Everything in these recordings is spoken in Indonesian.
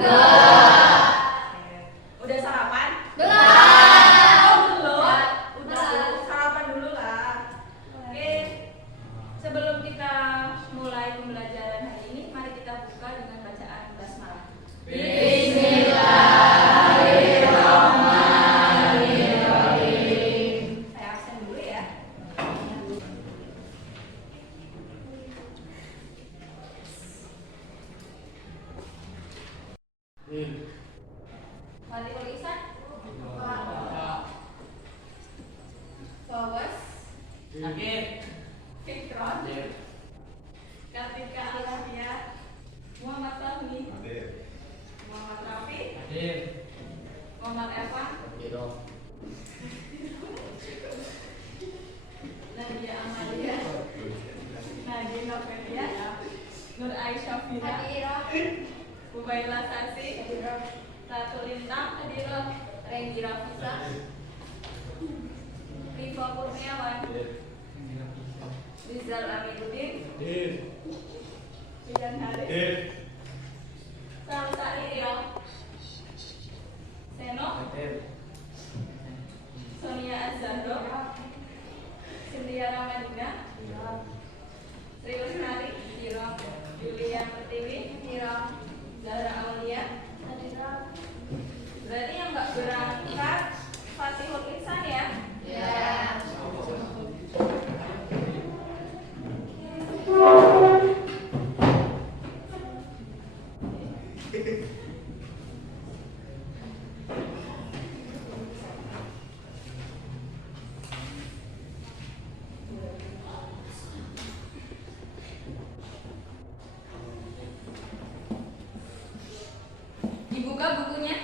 Udah sarapan? Belum. Oh, belum? Udah sarapan dulu lah. Oke. Sebelum kita mulai pembelajaran hari ini, mari kita buka dengan bacaan basmalah. Bismillahirrahmanirrahim. Saya absen dulu ya. Matikul Ihsan? Fawaz? Fikron? Kartika Alafia? Muhammad Fahmi? Muhammad Rafi? Muhammad Evan? Nadia Amalia? Nadia Novelia? Nur Aisyah Fira? Ubaila Sasi? Ratu Lintang? Renggi Rafisa? Rifa Kurniawan? Rizal Aminuddin? Bidan Haris? Salsa Rio? Seno? Sonia Azharo? Cynthia Ramadina? Sri Lestari? Yulia Pertiwi? Zahra Aulia? Berarti yang nggak berangkat Fatihul Ihsan ya? Dibuka bukunya.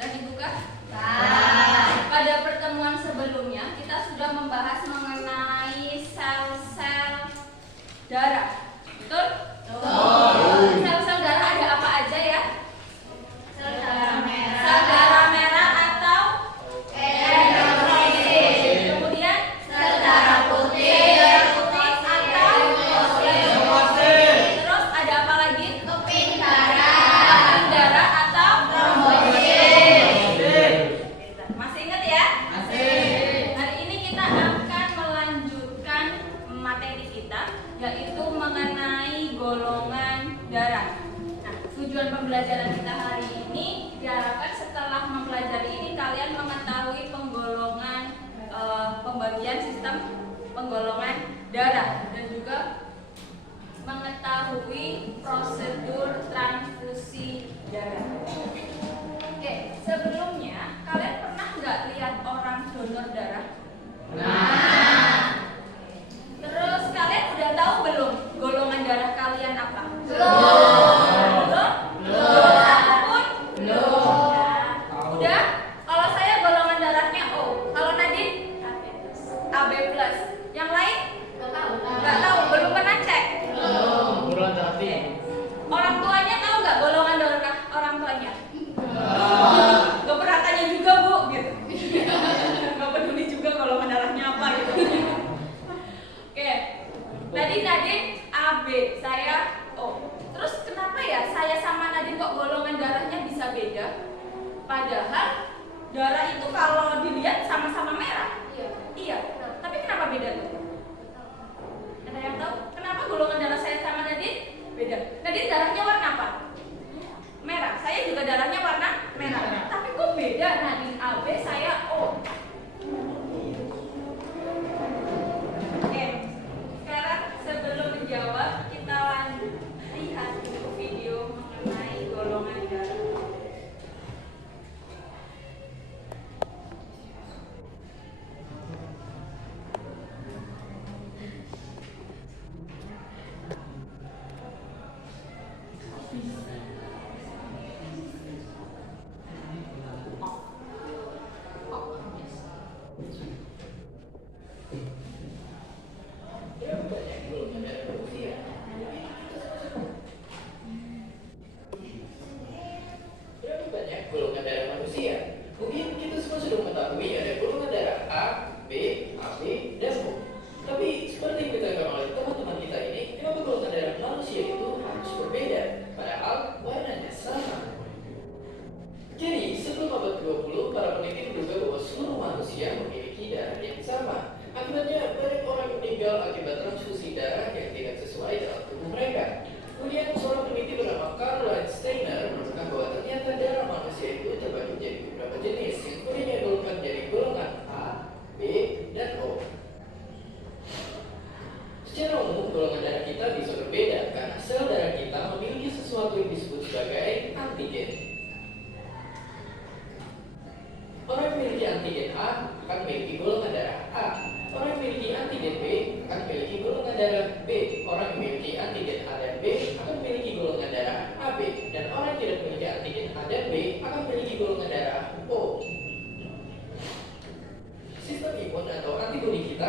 Sudah dibuka? Pada pertemuan sebelumnya kita sudah membahas mengenai sel-sel darah. Betul? Sel-sel darah ada apa aja ya? Sel darah merah atau eritrosit. Kemudian sel darah putih atau leukosit. Terus ada apa lagi? Keping darah atau trombosit. Masih ingat ya? Hari ini kita akan melanjutkan materi kita, yaitu mengenai golongan darah. Nah, tujuan pembelajaran kita hari ini diharapkan setelah mempelajari ini kalian mengetahui pembagian sistem penggolongan darah dan juga mengetahui prosedur transfusi darah. Oke, sebelumnya kalian pernah nggak lihat orang donor darah? Terus kalian udah tahu belum golongan darah kalian apa? Belum? Satu pun? Ya. Udah? Kalau saya golongan darahnya O. Kalau Nadine? AB+. Yang lain? Nggak tahu, belum pernah cek? Orang tuanya tahu nggak golongan darah orang tuanya? Gak pernah tanya juga bu, gitu. Gak peduli juga golongan darahnya apa gitu. Oke, tadi Nadine AB, saya O. Terus kenapa ya saya sama Nadine kok golongan darahnya bisa beda? Padahal darah itu kalau dilihat sama-sama merah. Iya. Tapi kenapa beda?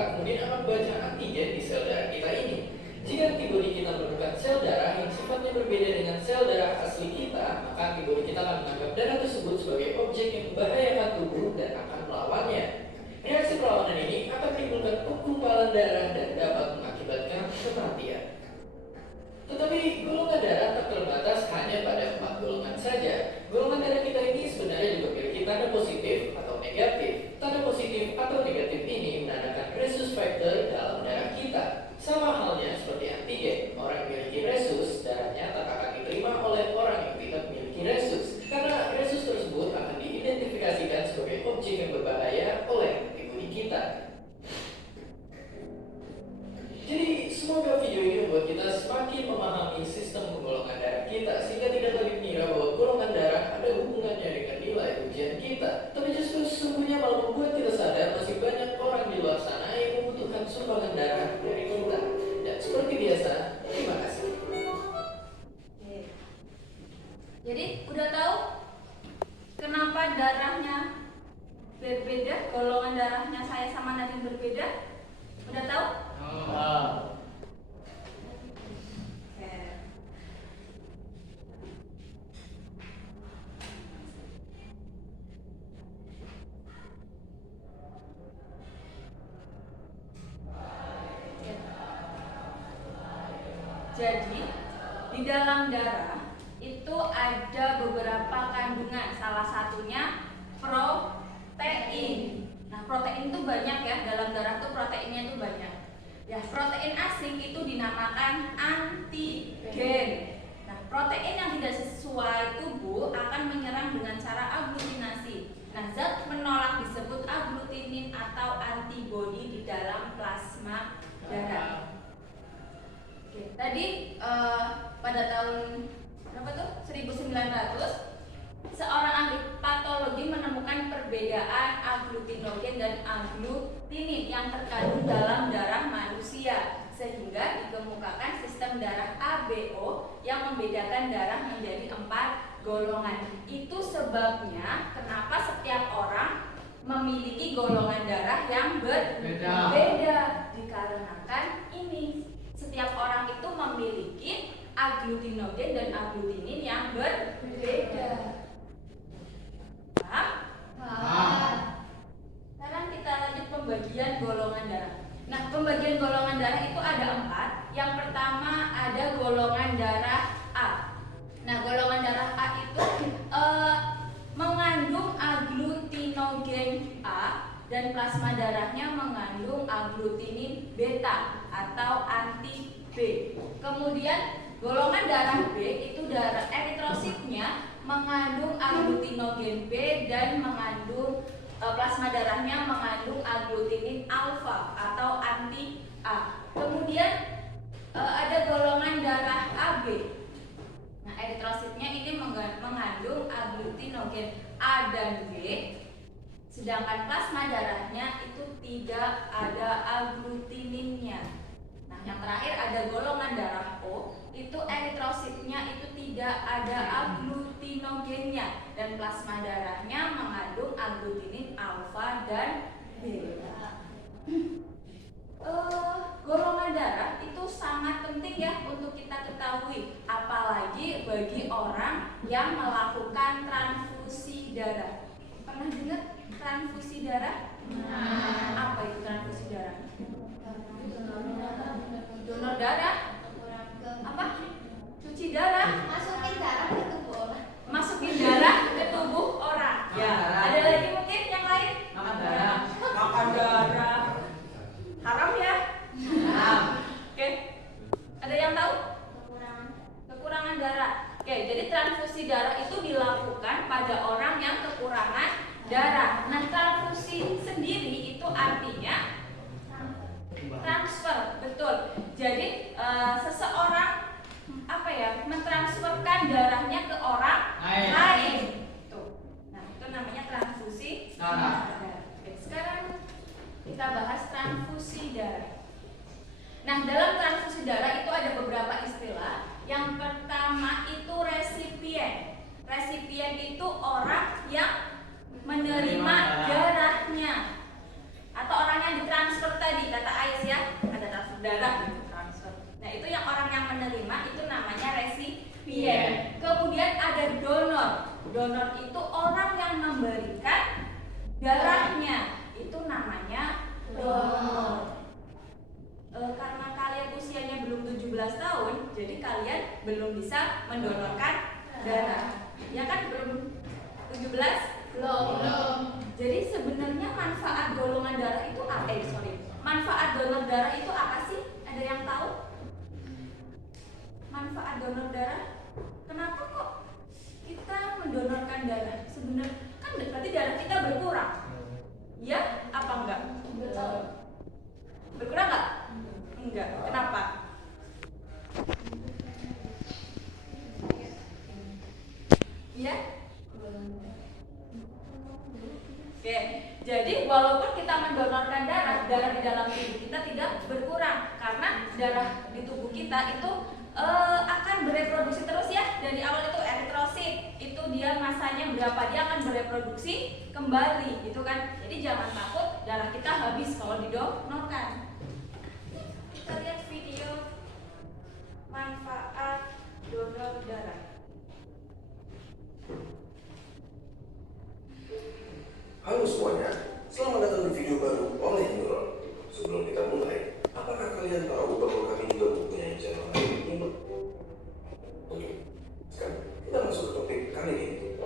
kita kemudian akan membaca antigen di sel darah kita ini. Jika antibodi kita menemukan sel darah yang sifatnya berbeda dengan sel darah asli kita, maka antibodi kita akan menganggap darah tersebut sebagai objek yang membahayakan tubuh dan akan melawannya. Reaksi perlawanan ini akan menimbulkan penggumpalan darah dan dapat mengakibatkan kematian. Tetapi golongan darah tak terbatas hanya pada 4 golongan saja. Golongan darah kita ini sebenarnya juga memiliki tanda positif atau negatif. Tanda positif atau negatif ini menandakan rhesus factor dalam darah kita. Sama halnya seperti antigen, orang yang memiliki rhesus, darahnya tak akan diterima oleh orang yang tidak memiliki rhesus, karena rhesus tersebut akan diidentifikasikan sebagai objek yang berbahaya oleh antibodi kita. Jadi semoga video ini membuat kita semakin memahami sistem penggolongan darah kita, sehingga tidak lagi mengira bahwa golongan darah ada hubungannya dengan nilai ujian kita. Tapi justru sesungguhnya malah membuat kita sadar masih banyak orang di luar sana yang membutuhkan sumbangan darah dari kita. Dan seperti biasa, terima kasih. Jadi udah tahu kenapa darahnya berbeda, golongan darahnya saya sama Nadine berbeda? Udah tahu? Jadi di dalam darah itu ada beberapa kandungan, salah satunya protein. Nah, protein itu banyak ya, dalam darah tuh proteinnya itu banyak. Ya, protein asing itu dinamakan antigen. Nah, protein yang tidak sesuai tubuh akan menyerang dengan cara aglutinasi. Nah, zat penolak disebut aglutinin atau antibodi di dalam plasma darah. Oke, tadi pada tahun berapa tuh? 1900 seorang ahli patologi menemukan perbedaan agglutinogen dan agglutinin yang terkandung dalam darah manusia, sehingga dikemukakan sistem darah ABO yang membedakan darah menjadi 4 golongan. Itu sebabnya kenapa setiap orang memiliki golongan darah yang berbeda, dikarenakan ini setiap orang itu memiliki agglutinogen dan agglutinin yang berbeda. Paham? Sekarang kita lanjut pembagian golongan darah. Nah, pembagian golongan darah itu ada 4. Yang pertama ada golongan darah A. Nah, golongan darah A itu mengandung agglutinogen A dan plasma darahnya mengandung agglutinin beta atau anti B. Kemudian golongan darah B itu darah eritrositnya mengandung agglutinogen B dan mengandung plasma darahnya mengandung agglutinin alfa atau anti A. Kemudian ada golongan darah AB. Nah, eritrositnya ini mengandung agglutinogen A dan B, sedangkan plasma darahnya itu tidak ada agglutininnya. Nah, yang terakhir ada golongan darah O, itu eritrositnya itu tidak ada agglutinogennya dan plasma darahnya mengandung agglutinin alfa dan beta. Golongan darah itu sangat penting ya untuk kita ketahui, apalagi bagi orang yang melakukan transfusi darah. Pernah dengar transfusi darah? Apa itu transfusi darah? Donor darah? Apa? Cuci darah? Masukin darah ke tubuh orang. Masukin darah ke tubuh orang. Ya. Ada lagi mungkin yang lain? Makan darah. Makan darah. Haram ya? Haram. Oke. Ada yang tahu? Kekurangan darah. Oke, jadi transfusi darah itu dilakukan pada orang yang kekurangan darah. Nah, transfusi sendiri itu artinya transfer, betul. Jadi seseorang mentransferkan darahnya ke orang lain. Tuh. Nah, itu namanya transfusi darah. Oke, sekarang kita bahas transfusi darah. Nah, dalam transfusi darah itu ada beberapa istilah. Yang pertama itu resipien. Resipien itu orang yang menerima darahnya atau orang yang ditransfer tadi. Donor itu orang yang memberikan darahnya, itu namanya donor. Karena kalian usianya belum 17 tahun, jadi kalian belum bisa mendonorkan darah. Ya kan, belum 17? Belum. Jadi sebenarnya manfaat golongan darah itu apa? Manfaat donor darah itu apa sih? Ada yang tahu? Manfaat donor darah? Kenapa kok kita mendonorkan darah? Sebenarnya kan berarti darah kita berkurang. Ya? Apa enggak? Berkurang enggak? Enggak. Kenapa? Iya? Oke, jadi walaupun kita mendonorkan darah, darah di dalam tubuh kita tidak berkurang karena darah di tubuh kita itu akan bereproduksi terus ya. Dari awal itu eritrosit, itu dia masanya berapa, dia akan bereproduksi kembali gitu kan. Jadi jangan takut darah kita habis kalau didonorkan. Kita lihat video manfaat donor darah. Halo semuanya, selamat datang di video baru oleh Neuron. Sebelum kita mulai, apakah kalian tahu bahwa kami juga mempunyai channel YouTube? Oke, sekarang kita masuk ke topik kali ini.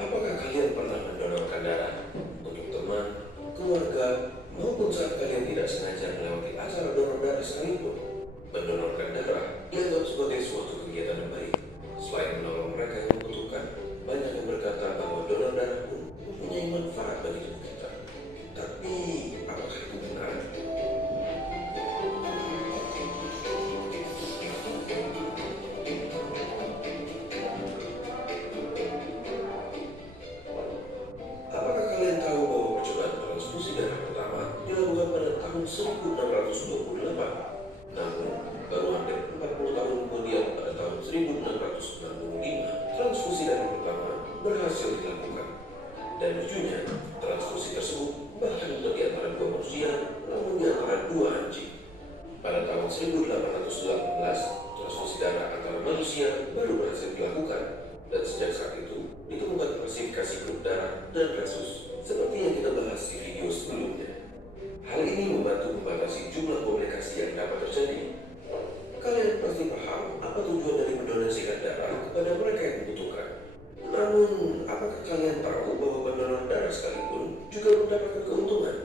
Apakah kalian pernah mendonorkan darah untuk teman, keluarga, maupun saat kalian tidak sengaja melewati acara donor darah sekalipun? Mendonorkan darah dianggap sebagai suatu kegiatan yang baik. Selain menolong mereka yang membutuhkan, banyak yang berkata bahwa donor darah pun mempunyai manfaat bagi tubuh kita. Tapi, apakah itu benar? Apakah kalian tahu bahwa percobaan transfusi darah pertama dilakukan pada tahun 1628? Namun, baru hampir 40 tahun kemudian pada tahun 1665, transfusi darah pertama berhasil dilakukan. Dan lucunya, transfusi tersebut bahkan bukan di antara dua manusia, namun di antara dua anjing. Pada tahun 1818, transfusi darah antara manusia baru berhasil dilakukan. Dan sejak saat itu, ditemukan klasifikasi grup darah dan resus, seperti yang kita bahas di video sebelumnya. Hal ini membantu membatasi jumlah komplikasi yang dapat terjadi. Kalian pasti paham apa tujuan dari mendonasikan darah kepada mereka yang membutuhkan. Namun, apakah kalian tahu bahwa pendonor darah sekalipun juga mendapatkan keuntungan?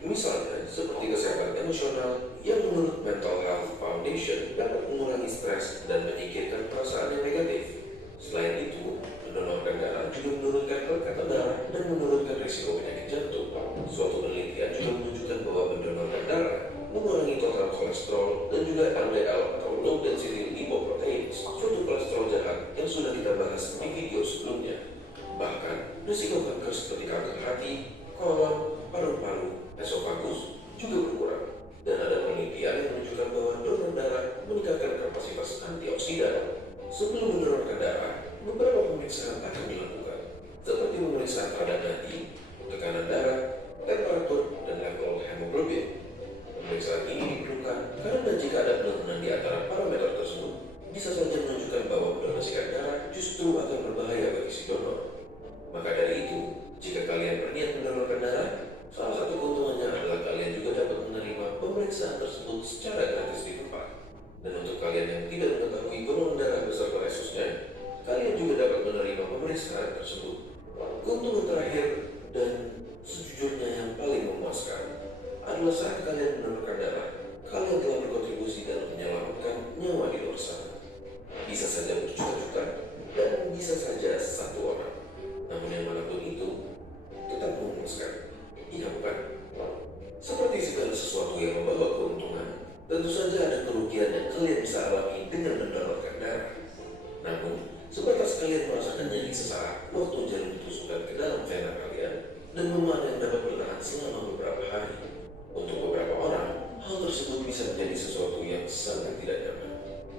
Misalnya, seperti kesehatan emosional yang menurut Mental Health Foundation dapat mengurangi stres dan menyingkirkan perasaan yang negatif. Selain itu, mendonorkan darah juga menurunkan kelekatan darah dan menurunkan risiko penyakit jantung. Suatu penelitian juga menunjukkan bahwa mendonorkan darah mengurangi total kolesterol dan juga LDL atau low density lipoproteins, suatu kolesterol jahat yang sudah kita bahas di video sebelumnya. Bahkan, risiko kanker seperti kanker hati, kolon, paru-paru, esofagus juga berkurang. Dan ada penelitian yang menunjukkan bahwa donor darah meningkatkan kapasitas antioksidan. Sebelum mendonorkan darah, beberapa pemeriksaan akan dilakukan, seperti pemeriksaan terhadap nadi, tekanan darah, temperatur, dan level hemoglobin. Pemeriksaan ini diperlukan karena jika ada penurunan di antara parameter tersebut, bisa saja menunjukkan bahwa mendonasikan darah justru akan berbahaya bagi si donor. Maka dari itu, jika kalian berniat mendonorkan darah, salah satu keuntungannya adalah kalian juga dapat menerima pemeriksaan tersebut secara gratis di tempat. Dan untuk kalian yang tidak mengetahui golongan darah beserta resusnya, kalian juga dapat menerima pemeriksaan tersebut. Keuntungan terakhir dan sejujurnya yang paling memuaskan adalah saat kalian mendonorkan darah, kalian telah berkontribusi dalam menyelamatkan nyawa di luar sana. Bisa saja berjuta-juta dan bisa saja satu orang. Namun yang manapun itu, tetap memuaskan. Iya bukan? Seperti segala sesuatu yang membawa keuntungan, tentu saja ada kerugian yang kalian bisa alami dengan mendonorkan darah. Namun, sebatas kalian merasakan nyeri sesaat waktu jarum ditusukkan ke dalam vena kalian dan memar yang dapat bertahan selama beberapa hari. Untuk beberapa orang, hal tersebut bisa menjadi sesuatu yang sangat tidak nyaman.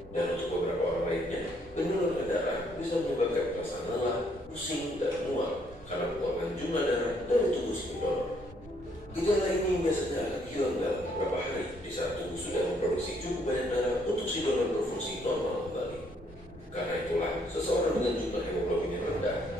Dan untuk beberapa orang lainnya, pendonoran darah bisa menyebabkan perasaan lelah, pusing, dan mual karena pengurangan jumlah darah dari tubuh si pendonor. Gejala ini biasanya akan hilang dalam beberapa hari di saat tubuh sudah memproduksi cukup banyak darah untuk si donor berfungsi normal kembali. Karena itulah, seseorang dengan jumlah hemoglobin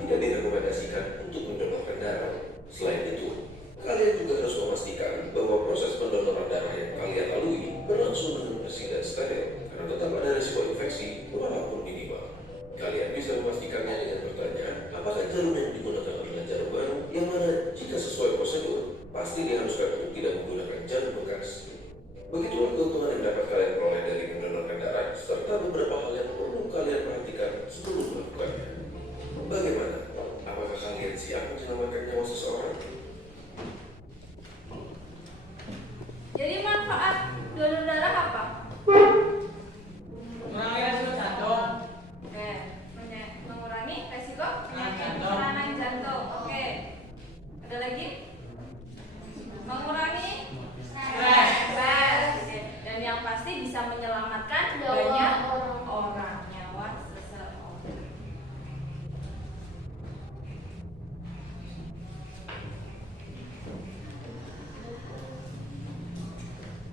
tidak direkomendasikan untuk mendonorkan darah. Selain itu, kalian juga harus memastikan bahwa proses pendonoran darah yang kalian lalui berlangsung dengan bersih dan steril, karena tetap ada risiko infeksi walaupun minimal. Kalian bisa memastikannya dengan bertanya, apakah jarum yang digunakan adalah jarum baru, yang mana jika sesuai prosedur, pasti diharuskan untuk tidak menggunakan jarum bekas. Begitulah keuntungan yang dapat kalian peroleh dari mendonorkan darah, serta beberapa hal yang perlu kalian perhatikan sebelum melakukannya. Bagaimana? Apakah kalian siap menyelamatkan nyawa seseorang? Jadi manfaat donor darah apa? Mengurangi resiko jantung. Oke, mengurangi resiko penyakit Jantung. serangan jantung. Oke. Ada lagi? Mengurangi Stres. Oke. Dan yang pasti bisa menyelamatkan Nyawa banyak orang. orang, nyawa seseorang.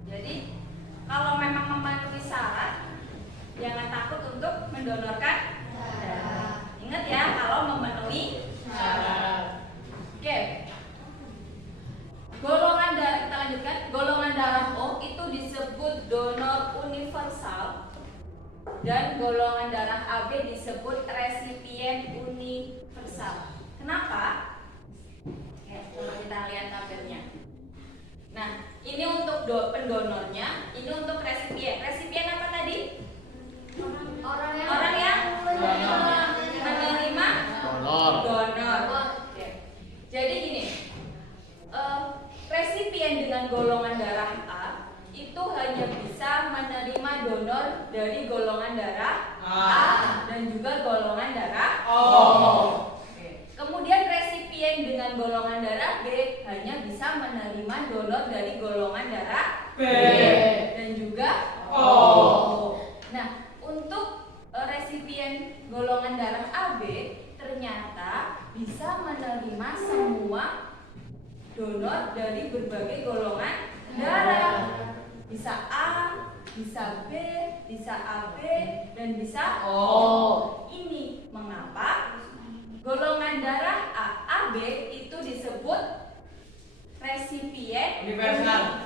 Jadi kalau memang memenuhi syarat, jangan takut untuk mendonorkan darah. Ingat ya, kalau memenuhi syarat. Oke. Golongan darah, kita lanjutkan. Golongan darah O itu disebut donor universal dan golongan darah AB disebut resipien universal. Kenapa? Oke, coba kita lihat tabelnya. Nah, ini untuk pendonornya, ini untuk resipien. Resipien apa tadi? Orang Orang yang menerima donor. Oke. Jadi gini, resipien dengan golongan darah A itu hanya bisa menerima donor dari golongan darah A dan juga golongan darah O. Oke. Kemudian resipien dengan golongan darah B hanya bisa menerima donor dari golongan darah B dan juga O. Nah, untuk resipien golongan darah AB ternyata bisa menerima semua donor dari berbagai golongan darah. Bisa A, bisa B, bisa AB, dan bisa O. Ini mengapa golongan darah AB itu disebut resipien Universal.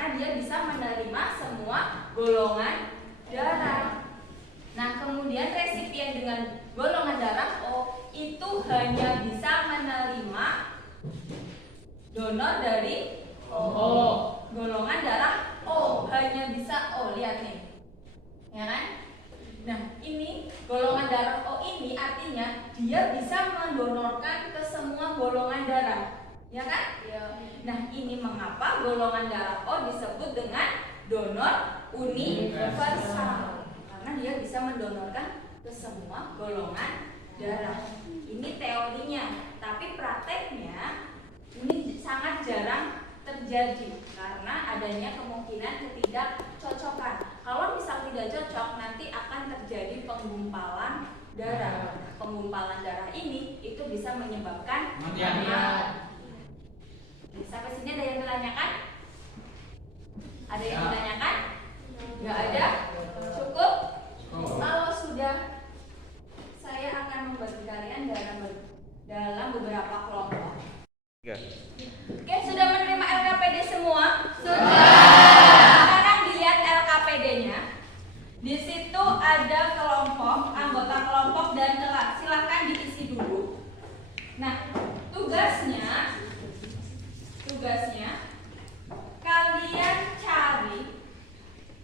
karena dia bisa menerima semua golongan darah. Nah, kemudian resipien dengan golongan darah O itu hanya bisa menerima donor dari golongan darah O, hanya bisa O. Lihat nih, ya kan? Nah, ini golongan darah O ini artinya dia bisa mendonorkan ke semua golongan darah, ya kan? Nah, ini mengapa golongan darah O disebut dengan donor universal, karena dia bisa mendonorkan ke semua golongan darah. Ini teorinya, tapi prakteknya ini sangat jarang terjadi karena adanya kemungkinan ketidakcocokan. Kalau misal tidak cocok, nanti akan terjadi penggumpalan darah. Penggumpalan darah ini itu bisa menyebabkan kematian. Sampai sini ada yang ditanyakan? Ada yang ditanyakan? Nggak ada? Cukup? Kalau sudah, saya akan membagi kalian dalam beberapa kelompok. Oke, sudah menerima LKPD semua? Sudah. Sekarang dilihat LKPD-nya. Di situ ada kelompok, anggota kelompok dan kelas. Silakan diisi dulu. Nah, tugasnya kalian cari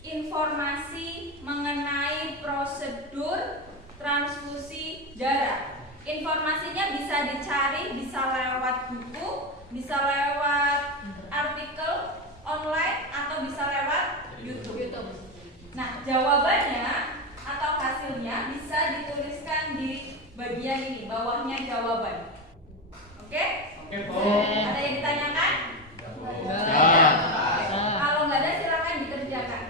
informasi mengenai prosedur transfusi darah. Informasinya bisa dicari, bisa lewat buku, bisa lewat artikel online, atau bisa lewat YouTube. Nah, jawabannya atau hasilnya bisa dituliskan di bagian ini, bawahnya jawaban. Oke? Oke, Bu. Ada yang ditanyakan? Ya. Kalau nggak ada, silakan dikerjakan.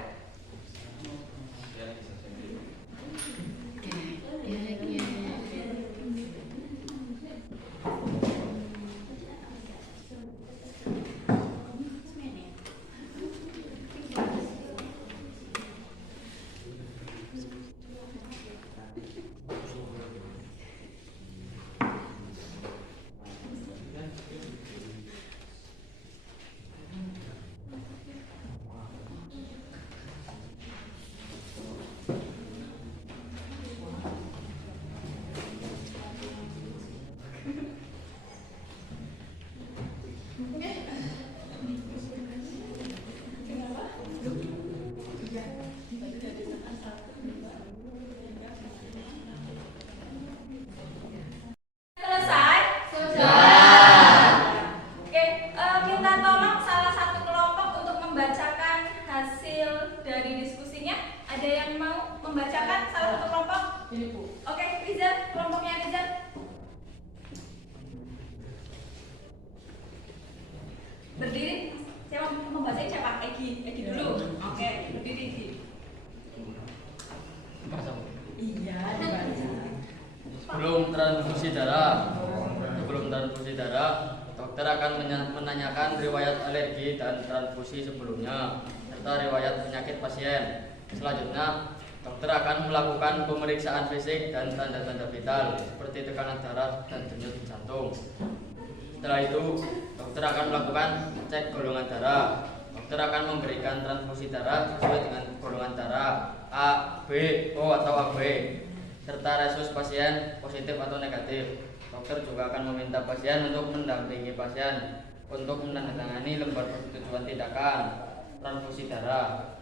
membacakan salah satu kelompok? Ini Bu. Oke, Rizal, kelompoknya Rizal. Berdiri. Saya mau membacain siapa? Egi dulu. Oke, berdiri Egi. Iya, dibaca. Sebelum transfusi darah, dokter akan menanyakan riwayat alergi dan transfusi sebelumnya, serta riwayat penyakit pasien. Selanjutnya, dokter akan melakukan pemeriksaan fisik dan tanda-tanda vital seperti tekanan darah dan denyut jantung. Setelah itu, dokter akan melakukan cek golongan darah. Dokter akan memberikan transfusi darah sesuai dengan golongan darah A, B, O atau AB, serta resus pasien positif atau negatif. Dokter juga akan meminta pasien untuk mendampingi pasien untuk menandatangani lembar persetujuan tindakan transfusi darah.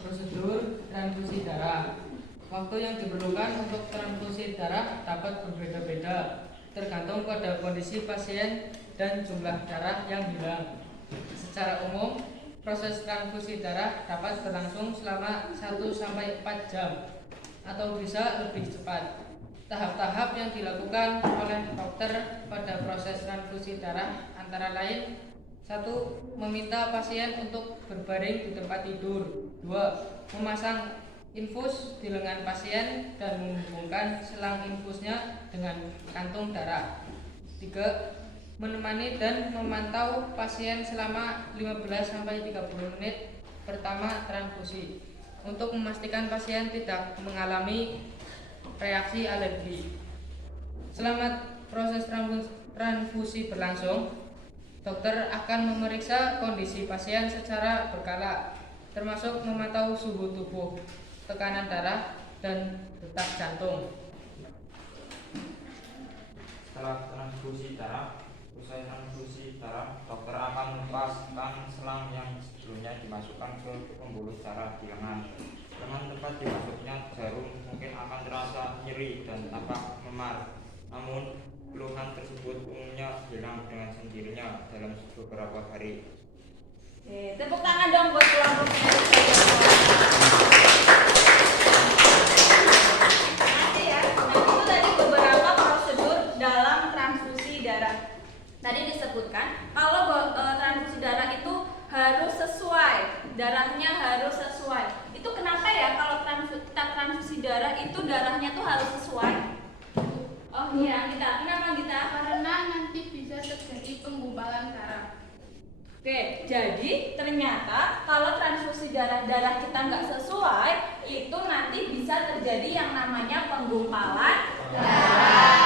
Prosedur transfusi darah. Waktu yang diperlukan untuk transfusi darah dapat berbeda-beda, tergantung pada kondisi pasien dan jumlah darah yang hilang. Secara umum, proses transfusi darah dapat berlangsung selama 1-4 jam atau bisa lebih cepat. Tahap-tahap yang dilakukan oleh dokter pada proses transfusi darah antara lain: 1. Meminta pasien untuk berbaring di tempat tidur. 2. Memasang infus di lengan pasien dan menghubungkan selang infusnya dengan kantung darah. 3. Menemani dan memantau pasien selama 15-30 menit pertama transfusi untuk memastikan pasien tidak mengalami reaksi alergi. Selama proses transfusi berlangsung, dokter akan memeriksa kondisi pasien secara berkala, termasuk memantau suhu tubuh, tekanan darah, dan detak jantung. Setelah transfusi darah, usai transfusi darah, dokter akan melepaskan selang yang sebelumnya dimasukkan ke pembuluh darah di lengan. Dengan tempat dimasuknya jarum mungkin akan terasa nyeri dan tampak memar. Namun, keluhan tersebut umumnya hilang dengan sendirinya dalam beberapa hari. Oke, tepuk tangan dong buat kelompoknya. Nanti ya, nah itu tadi beberapa prosedur dalam transfusi darah. Tadi disebutkan kalau transfusi darah itu harus sesuai, darahnya harus sesuai. Itu kenapa ya kalau transfusi darah itu darahnya tuh harus sesuai? Oh iya, kenapa Gita? Karena nanti bisa terjadi penggumpalan darah. Oke, jadi ternyata kalau transfusi darah kita nggak sesuai, itu nanti bisa terjadi yang namanya penggumpalan darah.